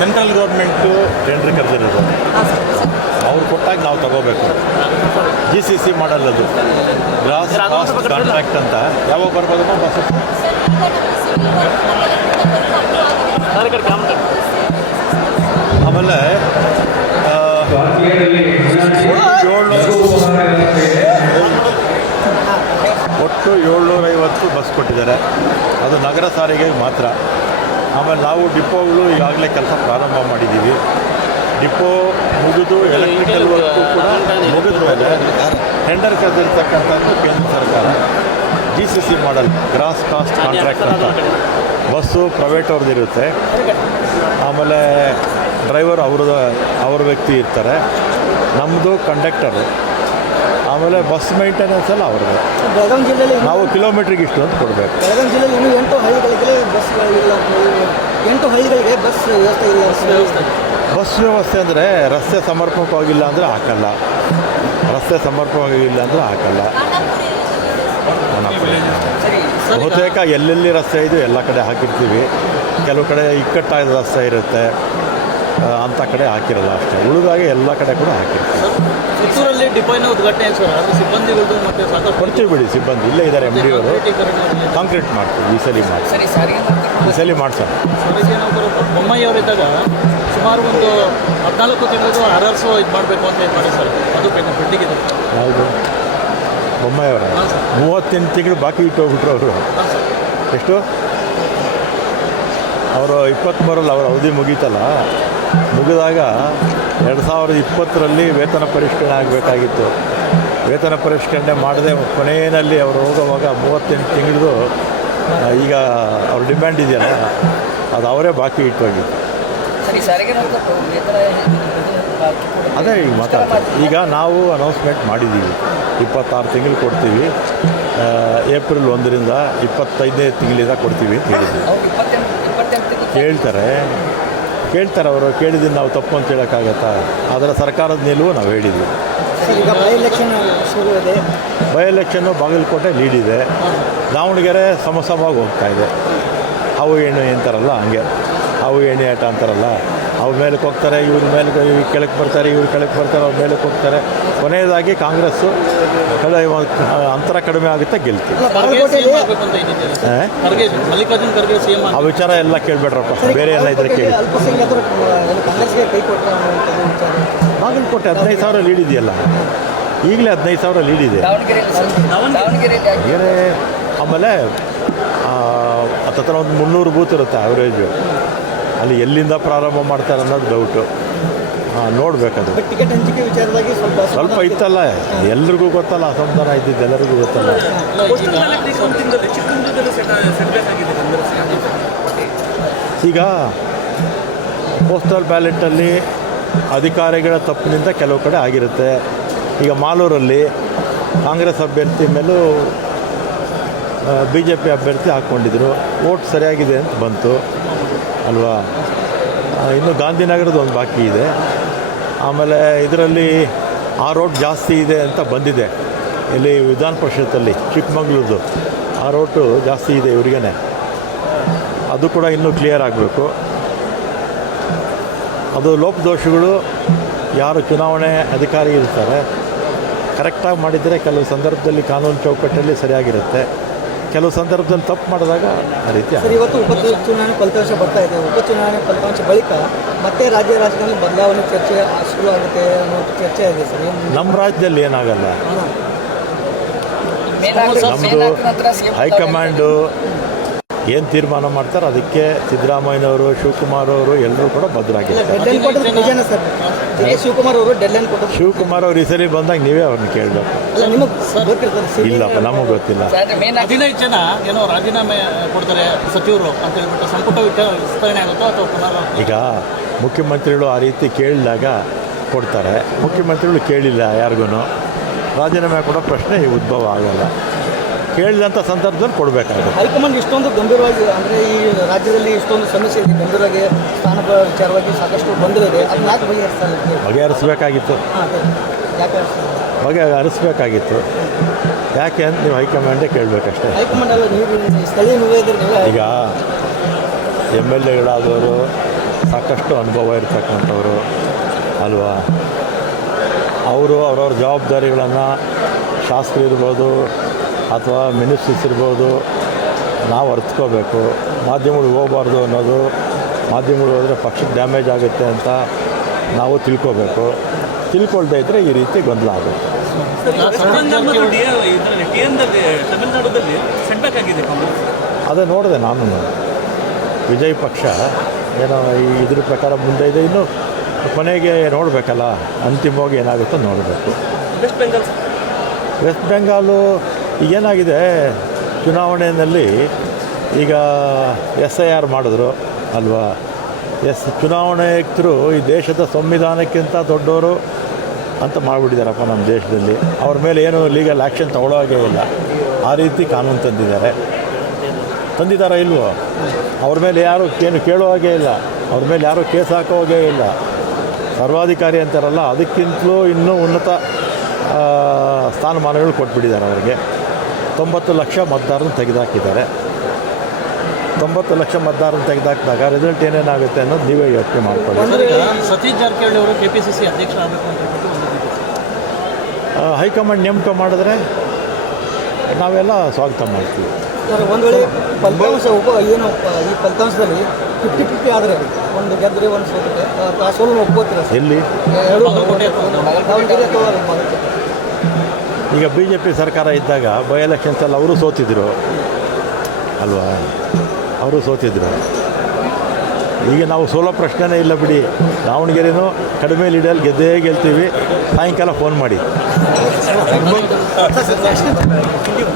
Central government tender ಕರೆದಿರೋದು, ಅವ್ರು ಕೊಟ್ಟಾಗ ನಾವು ತಗೋಬೇಕು. GCC ಮಾಡಲ್ ಅದು, ಗ್ರಾಸ್ ಕಾಸ್ಟ್ ಕಾಂಟ್ರಾಕ್ಟ್ ಅಂತ. ಯಾವಾಗ ಬರ್ಬೋದಮ್ಮ ಬಸ್? ಆಮೇಲೆ ಒಟ್ಟು 750 ಬಸ್ ಕೊಟ್ಟಿದ್ದಾರೆ, ಅದು ನಗರ ಸಾರಿಗೆಗೆ ಮಾತ್ರ. ಆಮೇಲೆ ನಾವು ಡಿಪೋಗಳು ಈಗಾಗಲೇ ಕೆಲಸ ಪ್ರಾರಂಭ ಮಾಡಿದ್ದೀವಿ. ಡಿಪೋ ಮುಗಿದು ಎಲೆಕ್ಟ್ರಿಕಲ್ ವರ್ಕು ಕೂಡ ಮುಗಿದ ಮೇಲೆ ಟೆಂಡರ್ ಕರೆದಿರ್ತಕ್ಕಂಥದ್ದು ಕೇಂದ್ರ ಸರ್ಕಾರ. GCC ಮಾಡಲ್, ಗ್ರಾಸ್ ಕಾಸ್ಟ್ ಕಾಂಟ್ರಾಕ್ಟ್ ಅಂತ. ಬಸ್ಸು ಪ್ರೈವೇಟ್ ಅವ್ರದ್ದಿರುತ್ತೆ, ಆಮೇಲೆ ಡ್ರೈವರ್ ಅವ್ರ ವ್ಯಕ್ತಿ ಇರ್ತಾರೆ, ನಮ್ಮದು ಕಂಡಕ್ಟರು, ಆಮೇಲೆ ಬಸ್ ಮೇಂಟೆನೆನ್ಸ್ ಎಲ್ಲ ಅವ್ರದ್ದು. ಬೆಳಗಾವಿ ಜಿಲ್ಲೆಯಲ್ಲಿ ನಾವು ಕಿಲೋಮೀಟ್ರಿಗೆ ಇಷ್ಟು ಅಂತ ಕೊಡಬೇಕು. ಬೆಳಗಾವಿ ಜಿಲ್ಲೆಯಲ್ಲಿ ಇನ್ನೂ 8 ಹಳ್ಳಿಗಳಿಗೆ ಬಸ್ಗಳಿಲ್ಲ, 8 ಹಳ್ಳಿಗಳಿಗೆ ಬಸ್ ವ್ಯವಸ್ಥೆ ಇಲ್ಲ. ಬಸ್ ವ್ಯವಸ್ಥೆ ಅಂದರೆ ರಸ್ತೆ ಸಮರ್ಪಕವಾಗಿಲ್ಲ ಅಂದರೆ ಹಾಕಲ್ಲ, ರಸ್ತೆ ಸಮರ್ಪಕವಾಗಿಲ್ಲ ಅಂದರೆ ಹಾಕಲ್ಲ. ಬಹುತೇಕ ಎಲ್ಲೆಲ್ಲಿ ರಸ್ತೆ ಇದೆ ಎಲ್ಲ ಕಡೆ ಹಾಕಿರ್ತೀವಿ. ಕೆಲವು ಕಡೆ ಇಕ್ಕಟ್ಟಾದ ರಸ್ತೆ ಇರುತ್ತೆ, ಅಂಥ ಕಡೆ ಹಾಕಿರಲ್ಲ ಅಷ್ಟೇ. ಉಳಿದಾಗೆ ಎಲ್ಲ ಕಡೆ ಕೂಡ ಹಾಕಿರ್ತೀವಿ. ಚಿತ್ತೂರಲ್ಲಿ ಡಿಪೋನ ಉದ್ಘಾಟನೆ ಸರ್, ಸಿಬ್ಬಂದಿಗಳು ಮತ್ತು ಸಾಕಷ್ಟು ಕೊಡ್ತೀವಿ ಬಿಡಿ, ಸಿಬ್ಬಂದಿ ಇಲ್ಲೇ ಇದ್ದಾರೆ. MD ಅವರು ಕಾಂಕ್ರೀಟ್ ಮಾಡ್ತೀವಿ, ಈ ಸಲ ಮಾಡ್ಸೋಣ. ಸಾರಿಗೆ ನೌಕರು ಬೊಮ್ಮಾಯಿ ಅವರಿದ್ದಾಗ ಸುಮಾರು ಒಂದು 14 ತಿಂಗಳು RRSO ಇದು ಮಾಡಬೇಕು ಅಂತ ಇದು ಮಾಡಿ ಸರ್, ಅದು ಪೆಂಡಿಂಗಿದೆ. ಯಾವುದು? ಬೊಮ್ಮಾಯಿ ಅವರ 38 ತಿಂಗಳು ಬಾಕಿ ಇಟ್ಟು ಹೋಗ್ಬಿಟ್ರು ಅವರು. ಎಷ್ಟು? ಅವರು 23ರಲ್ಲಿ ಅವರ ಅವಧಿ ಮುಗೀತಲ್ಲ, ಮುಗಿದಾಗ 2020ರಲ್ಲಿ ವೇತನ ಪರಿಷ್ಕರಣೆ ಆಗಬೇಕಾಗಿತ್ತು. ವೇತನ ಪರಿಷ್ಕರಣೆ ಮಾಡದೆ ಕೊನೆಯಲ್ಲಿ ಅವರು ಹೋಗುವಾಗ 38 ತಿಂಗಳದು ಈಗ ಅವ್ರ ಡಿಮ್ಯಾಂಡ್ ಇದೆಯಲ್ಲ, ಅದು ಅವರೇ ಬಾಕಿ ಇಟ್ಟೋಗಿತ್ತು. ಅದೇ ಈಗ ಮಾತಾಡ್ತಾರೆ. ಈಗ ನಾವು ಅನೌನ್ಸ್ಮೆಂಟ್ ಮಾಡಿದ್ದೀವಿ, 26 ತಿಂಗಳು ಕೊಡ್ತೀವಿ, ಏಪ್ರಿಲ್ 1ರಿಂದ 25ನೇ ತಿಂಗಳಿಂದ ಕೊಡ್ತೀವಿ ಅಂತ ಹೇಳಿದ್ವಿ. ಕೇಳ್ತಾರೆ ಅವರು. ಕೇಳಿದ್ದೀನಿ ನಾವು ತಪ್ಪು ಅಂತ ಹೇಳೋಕ್ಕಾಗತ್ತಾ? ಅದರ ಸರ್ಕಾರದ ನಿಲುವು ನಾವು ಹೇಳಿದ್ವಿ. ಈಗ ಬೈ ಎಲೆಕ್ಷನ್ ಶುರು ಇದೆ. ಬೈ ಎಲೆಕ್ಷನ್ನು ಬಾಗಲಕೋಟೆ ಲೀಡ್ ಇದೆ, ದಾವಣಗೆರೆ ಸಮವಾಗಿ ಹೋಗ್ತಾ ಇದೆ. ಅವು ಎಣ್ಣೆ ಅಂತಾರಲ್ಲ ಹಂಗೆ, ಅವು ಎಣ್ಣೆ ಆಟ ಅಂತಾರಲ್ಲ, ಅವ್ರ ಮೇಲಕ್ಕೆ ಹೋಗ್ತಾರೆ, ಇವ್ರ ಮೇಲೆ ಕೆಳಕ್ಕೆ ಬರ್ತಾರೆ, ಇವ್ರು ಕೆಳಕ್ಕೆ ಬರ್ತಾರೆ, ಅವ್ರ ಮೇಲಕ್ಕೆ ಹೋಗ್ತಾರೆ. ಕೊನೆಯದಾಗಿ ಕಾಂಗ್ರೆಸ್ಸು ಅಂತರ ಕಡಿಮೆ ಆಗುತ್ತೆ, ಗೆಲ್ತೀವಿ. ಆ ವಿಚಾರ ಎಲ್ಲ ಕೇಳಬೇಡ್ರಪ್ಪ, ಬೇರೆ ಎಲ್ಲ ಇದ್ರೆ ಕೇಳಿ. ಬಾಗಲಕೋಟೆ 15,000 ಲೀಡ್ ಇದೆಯಲ್ಲ, ಈಗಲೇ 15,000 ಲೀಡ್ ಇದೆ. ಬೇರೆ ಆಮೇಲೆ ಹತ್ತಿರ ಒಂದು 300 ಬೂತ್ ಇರುತ್ತೆ ಆವ್ರೇಜು. ಅಲ್ಲಿ ಎಲ್ಲಿಂದ ಪ್ರಾರಂಭ ಮಾಡ್ತಾರೆ ಅನ್ನೋದು ಡೌಟು, ನೋಡಬೇಕದು. ಟಿಕೆಟ್ ಹಂಚಿಕೆ ವಿಚಾರವಾಗಿ ಸ್ವಲ್ಪ ಇತ್ತಲ್ಲ, ಎಲ್ರಿಗೂ ಗೊತ್ತಲ್ಲ, ಅಸಮಾಧಾನ ಇದ್ದಿದ್ದು ಎಲ್ಲರಿಗೂ ಗೊತ್ತಲ್ಲ. ಈಗ ಪೋಸ್ಟಲ್ ಬ್ಯಾಲೆಟಲ್ಲಿ ಅಧಿಕಾರಿಗಳ ತಪ್ಪಿನಿಂದ ಕೆಲವು ಕಡೆ ಆಗಿರುತ್ತೆ. ಈಗ ಮಾಲೂರಲ್ಲಿ ಕಾಂಗ್ರೆಸ್ ಅಭ್ಯರ್ಥಿ ಮೇಲೂ BJP ಅಭ್ಯರ್ಥಿ ಹಾಕ್ಕೊಂಡಿದ್ರು, ವೋಟ್ ಸರಿಯಾಗಿದೆ ಅಂತ ಬಂತು ಅಲ್ವಾ. ಇನ್ನು ಗಾಂಧಿನಗರದ ಒಂದು ಬಾಕಿ ಇದೆ. ಆಮೇಲೆ ಇದರಲ್ಲಿ ಆ ರೋಡ್ ಜಾಸ್ತಿ ಇದೆ ಅಂತ ಬಂದಿದೆ, ಇಲ್ಲಿ ವಿಧಾನ ಪರಿಷತ್ತಲ್ಲಿ ಚಿಕ್ಕಮಗಳೂರು ಆ ರೋಟು ಜಾಸ್ತಿ ಇದೆ ಇವ್ರಿಗೇ. ಅದು ಕೂಡ ಇನ್ನೂ ಕ್ಲಿಯರ್ ಆಗಬೇಕು. ಅದು ಲೋಪದೋಷಗಳು ಯಾರು ಚುನಾವಣೆ ಅಧಿಕಾರಿ ಇರ್ತಾರೆ ಕರೆಕ್ಟಾಗಿ ಮಾಡಿದರೆ ಕೆಲವು ಸಂದರ್ಭದಲ್ಲಿ ಕಾನೂನು ಚೌಕಟ್ಟಲ್ಲಿ ಸರಿಯಾಗಿರುತ್ತೆ, ಕೆಲವು ಸಂದರ್ಭದಲ್ಲಿ ತಪ್ಪು ಮಾಡಿದಾಗ ಆ ರೀತಿ. ಸರ್, ಇವತ್ತು ಉಪಚುನಾವಣೆ ಫಲಿತಾಂಶ ಬರ್ತಾ ಇದೆ. ಉಪಚುನಾವಣೆ ಫಲಿತಾಂಶ ಬಳಿಕ ಮತ್ತೆ ರಾಜ್ಯ ರಾಜಕಾರಣದಲ್ಲಿ ಬದಲಾವಣೆ ಚರ್ಚೆ ಶುರು ಆಗುತ್ತೆ ಅನ್ನೋ ಚರ್ಚೆ ಇದೆ ಸರ್. ನಮ್ಮ ರಾಜ್ಯದಲ್ಲಿ ಏನಾಗಲ್ಲ, ನಮ್ಮದು ಹೈಕಮಾಂಡು ಏನು ತೀರ್ಮಾನ ಮಾಡ್ತಾರೆ ಅದಕ್ಕೆ ಸಿದ್ದರಾಮಯ್ಯನವರು, ಶಿವಕುಮಾರ್ ಅವರು ಎಲ್ಲರೂ ಕೂಡ ಬದ್ಧರಾಗಿದ್ದಾರೆ. ಶಿವಕುಮಾರ್ ಅವರು ಡೆಡ್ಲೈನ್ ಕೊಟ್ಟರು. ಶಿವಕುಮಾರ್ ಅವರು ಈ ಸರಿ ಬಂದಾಗ ನೀವೇ ಅವ್ರನ್ನ ಕೇಳಬೇಕು. ಇಲ್ಲಪ್ಪ, ನಮಗೆ ಗೊತ್ತಿಲ್ಲ. 15 ಜನ ಏನೋ ರಾಜೀನಾಮೆ ಕೊಡ್ತಾರೆ ಸಚಿವರು ಅಂತ ಹೇಳ್ಬಿಟ್ಟು ಸಂಪುಟ ವಿಸ್ತರಣೆ ಆಗುತ್ತೋ ಅಥವಾ ಪುನರ್? ಈಗ ಮುಖ್ಯಮಂತ್ರಿಗಳು ಆ ರೀತಿ ಕೇಳಿದಾಗ ಕೊಡ್ತಾರೆ. ಮುಖ್ಯಮಂತ್ರಿಗಳು ಕೇಳಿಲ್ಲ ಯಾರಿಗೂ, ರಾಜೀನಾಮೆ ಕೊಡೋ ಪ್ರಶ್ನೆ ಉದ್ಭವ ಆಗಲ್ಲ. ಕೇಳಿದಂಥ ಸಂದರ್ಭದಲ್ಲಿ ಕೊಡಬೇಕಾಗುತ್ತೆ. ಹೈಕಮಾಂಡ್ ಇಷ್ಟೊಂದು ಗಂಭೀರವಾಗಿ, ಅಂದರೆ ಈ ರಾಜ್ಯದಲ್ಲಿ ಇಷ್ಟೊಂದು ಸಮಸ್ಯೆ ಇದೆ, ಗಂಭೀರವಾಗಿ ಸ್ಥಾನಗಳ ವಿಚಾರವಾಗಿ ಸಾಕಷ್ಟು ಬಂದಿದೆ, ಅದನ್ನ ಯಾಕೆ ಬಗೆಹರಿಸಬೇಕಾಗಿತ್ತು? ಬಗೆಹರಿಸಬೇಕಾಗಿತ್ತು. ಯಾಕೆ ಅಂತ ನೀವು ಹೈಕಮಾಂಡೇ ಕೇಳಬೇಕಷ್ಟೇ. ಹೈಕಮಾಂಡ್ ಸ್ಥಳೀಯ ಈಗ MLAಗಳಾದವರು ಸಾಕಷ್ಟು ಅನುಭವ ಇರ್ತಕ್ಕಂಥವ್ರು ಅಲ್ವಾ. ಅವರು ಅವ್ರವ್ರ ಜವಾಬ್ದಾರಿಗಳನ್ನು ಶಾಸಕರು ಇರ್ಬೋದು ಅಥವಾ ಮಿನಿಸ್ಟ್ರೀಸ್ ಇರ್ಬೋದು ನಾವು ಅರ್ಥಕೋಬೇಕು. ಮಾಧ್ಯಮಗಳು ಹೋಗಬಾರ್ದು ಅನ್ನೋದು, ಮಾಧ್ಯಮಗಳು ಹೋದರೆ ಪಕ್ಷಕ್ಕೆ ಡ್ಯಾಮೇಜ್ ಆಗುತ್ತೆ ಅಂತ ನಾವು ತಿಳ್ಕೋಬೇಕು. ತಿಳ್ಕೊಳ್ದೇ ಇದ್ದರೆ ಈ ರೀತಿ ಗೊಂದಲ ಆಗುತ್ತೆ. ತಮಿಳುನಾಡಲ್ಲಿ ಸೆಟ್ಬ್ಯಾಕ್ ಆಗಿದೆ ಕಾಂಗ್ರೆಸ್. ಅದೇ ನೋಡಿದೆ ನಾನು. ವಿಜಯ್ ಪಕ್ಷ ಏನೋ ಇದ್ರ ಪ್ರಕಾರ ಮುಂದೆ ಇದೆ, ಇನ್ನು ಕೊನೆಗೆ ನೋಡಬೇಕಲ್ಲ, ಅಂತಿಮವಾಗಿ ಏನಾಗುತ್ತೋ ನೋಡಬೇಕು. ವೆಸ್ಟ್ ಬೆಂಗಾಲು ಏನಾಗಿದೆ, ಚುನಾವಣೆಯಲ್ಲಿ ಈಗ SIR ಮಾಡಿದ್ರು ಅಲ್ವಾ. ಚುನಾವಣೆಯರು ಈ ದೇಶದ ಸಂವಿಧಾನಕ್ಕಿಂತ ದೊಡ್ಡವರು ಅಂತ ಮಾಡಿಬಿಟ್ಟಿದ್ದಾರಪ್ಪ ನಮ್ಮ ದೇಶದಲ್ಲಿ. ಅವ್ರ ಮೇಲೆ ಏನು ಲೀಗಲ್ ಆ್ಯಕ್ಷನ್ ತಗೊಳ್ಳೋ ಹಾಗೆ ಇಲ್ಲ, ಆ ರೀತಿ ಕಾನೂನು ತಂದಿದ್ದಾರಾ ಇಲ್ವೋ? ಅವ್ರ ಮೇಲೆ ಯಾರು ಏನು ಕೇಳೋ ಹಾಗೆ ಇಲ್ಲ, ಅವ್ರ ಮೇಲೆ ಯಾರೂ ಕೇಸ್ ಹಾಕೋ ಹಾಗೆ ಇಲ್ಲ. ಸರ್ವಾಧಿಕಾರಿ ಅಂತಾರಲ್ಲ, ಅದಕ್ಕಿಂತಲೂ ಇನ್ನೂ ಉನ್ನತ ಸ್ಥಾನಮಾನಗಳು ಕೊಟ್ಬಿಟ್ಟಿದ್ದಾರೆ ಅವರಿಗೆ. 90 ಲಕ್ಷ ಮತದಾರರನ್ನು ತೆಗೆದುಹಾಕಿದ್ದಾರೆ. 90 ಲಕ್ಷ ಮತದಾರರನ್ನು ತೆಗೆದುಹಾಕಿದಾಗ ರಿಸಲ್ಟ್ ಏನೇನಾಗುತ್ತೆ ಅನ್ನೋದು ನೀವೇ ಯೋಚನೆ ಮಾಡ್ಕೊಳ್ಳಿ. ಸತೀಶ್ ಜಾರಕಿಹೊಳಿ ಅವರು KPCC ಅಧ್ಯಕ್ಷರಾಗಬೇಕು ಅಂತ ಹೇಳ್ಬಿಟ್ಟು ಹೈಕಮಾಂಡ್ ನೇಮಕ ಮಾಡಿದ್ರೆ ನಾವೆಲ್ಲ ಸ್ವಾಗತ ಮಾಡ್ತೀವಿ. ಸರ್, ಒಂದು ವೇಳೆ ಫಲಿತಾಂಶ ಈ ಫಲಿತಾಂಶದಲ್ಲಿ 50-50 ಆದರೆ ಒಂದು ಗೆದ್ದರೆ ಒಂದು ಸೋತಿದೆ, ಆ ಸೋಲನ್ನು ಒಪ್ಕೋತೀರ ಸರ್? ಎಲ್ಲಿ ದಾವಣಗೆರೆ ಅಥವಾ ಬಾಗಲಕೋಟೆ? ಈಗ BJP ಸರ್ಕಾರ ಇದ್ದಾಗ ಬೈ ಎಲೆಕ್ಷನ್ಸಲ್ಲಿ ಅವರು ಸೋತಿದ್ರು ಅಲ್ವಾ, ಅವರು ಸೋತಿದ್ರು. ಈಗ ನಾವು ಸೋಲೋ ಪ್ರಶ್ನೆನೇ ಇಲ್ಲ ಬಿಡಿ. ದಾವಣಗೆರೆನೂ ಕಡಿಮೆ ಲೀಡಲ್ಲಿ ಗೆದ್ದೇ ಗೆಲ್ತೀವಿ. ಸಾಯಂಕಾಲ ಫೋನ್ ಮಾಡಿ.